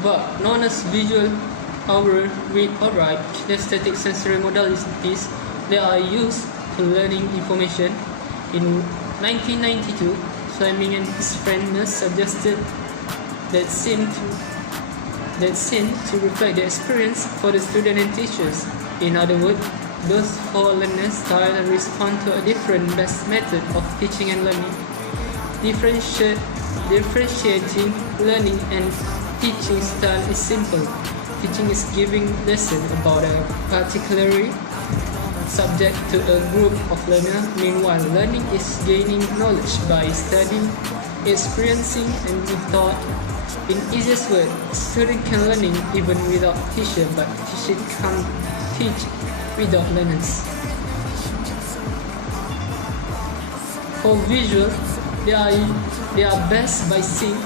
V.A.R.K, known as Visual Audio Read or Write, kinesthetic sensory modalities that are used to learning information. In 1992, Fleming and his friend suggested that seemed to reflect the experience for the student and teachers. In other words, those four learning styles respond to a different best method of teaching and learning. Differentiating learning and teaching style is simple. Teaching is giving lesson about a particular subject to a group of learners. Meanwhile, learning is gaining knowledge by studying, experiencing, and thought. In easiest word, student can learning even without teacher, but teacher can't teach without learners. For visual, they are best by seeing.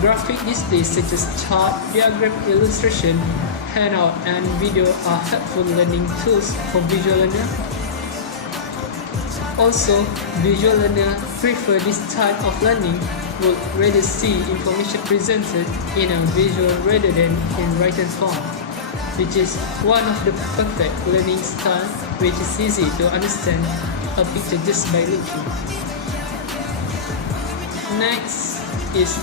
Graphic displays such as chart, diagram, illustration, handout, and video are helpful learning tools for visual learner. Also, visual learner prefer this type of learning, would rather see information presented in a visual rather than in written form, which is one of the perfect learning style, which is easy to understand a picture just by looking. Next is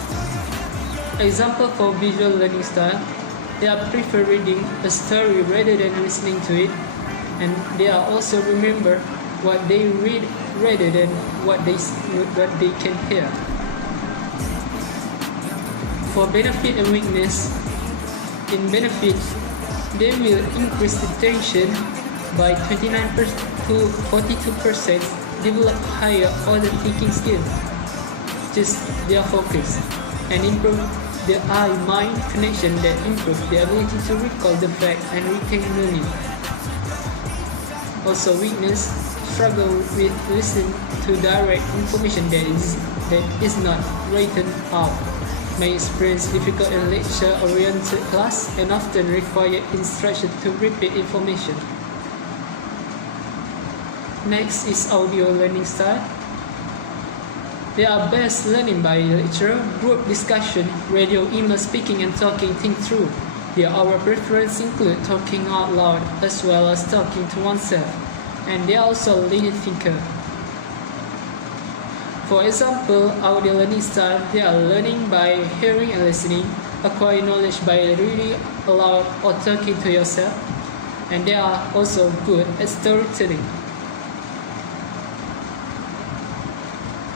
example for visual learning style. They are prefer reading a story rather than listening to it, and they are also remember what they read rather than what they can hear. For benefit and weakness, in benefit, they will increase attention by 29% to 42%, develop higher order thinking skills, just their focus, and improve the eye-mind connection that improves the ability to recall the fact and retain learning. Also, weakness struggle with listening to direct information that is not written out, may experience difficult in lecture-oriented class, and often require instruction to repeat information. Next is audio learning style. They are best learning by lecture, group discussion, radio, email, speaking, and talking things through. Our preference include talking out loud as well as talking to oneself, and they are also linear thinker. For example, audio learning style, they are learning by hearing and listening, acquire knowledge by reading aloud or talking to yourself, and they are also good at storytelling.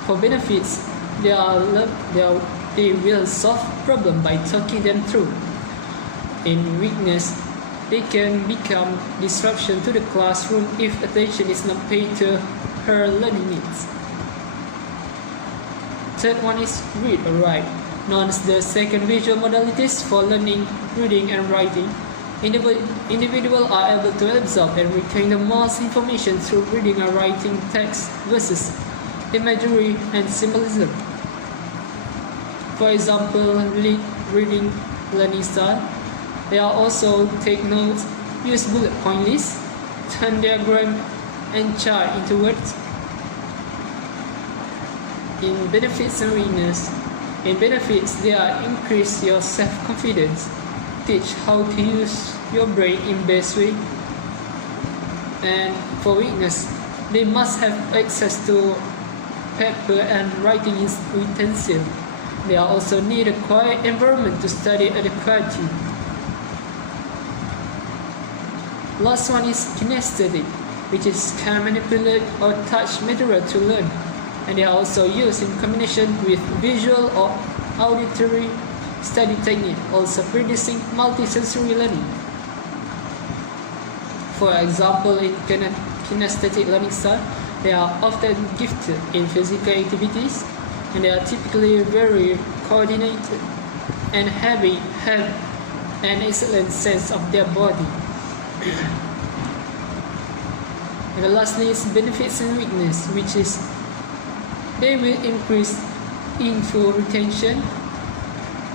For benefits, they will solve problems by talking them through. In weakness, they can become disruption to the classroom if attention is not paid to her learning needs. Third one is read or write. Known as the second visual modalities for learning reading and writing, individuals are able to absorb and retain the most information through reading and writing text versus imagery and symbolism. For example, reading learning style. They are also take notes, use bullet point lists, turn diagram and chart into words. In benefits and weakness. In benefits, they are increase your self-confidence, teach how to use your brain in best way. And for weakness, they must have access to paper and writing utensil. They also need a quiet environment to study adequately. Last one is kinesthetic, which is can manipulate or touch material to learn, and they are also used in combination with visual or auditory study technique, also producing multisensory learning. For example, in kinesthetic learning style, they are often gifted in physical activities, and they are typically very coordinated and have an excellent sense of their body. And lastly is benefits and weakness, which is they will increase info retention.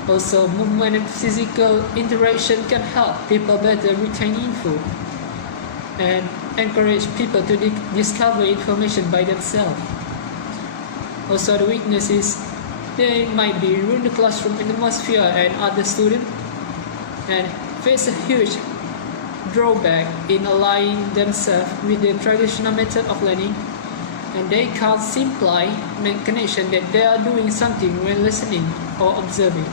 Also, movement and physical interaction can help people better retain info and encourage people to discover information by themselves. Also, the weakness is they might be ruin the classroom atmosphere and other students and face a huge drawback in aligning themselves with the traditional method of learning, and they can't simply make connection that they are doing something when listening or observing.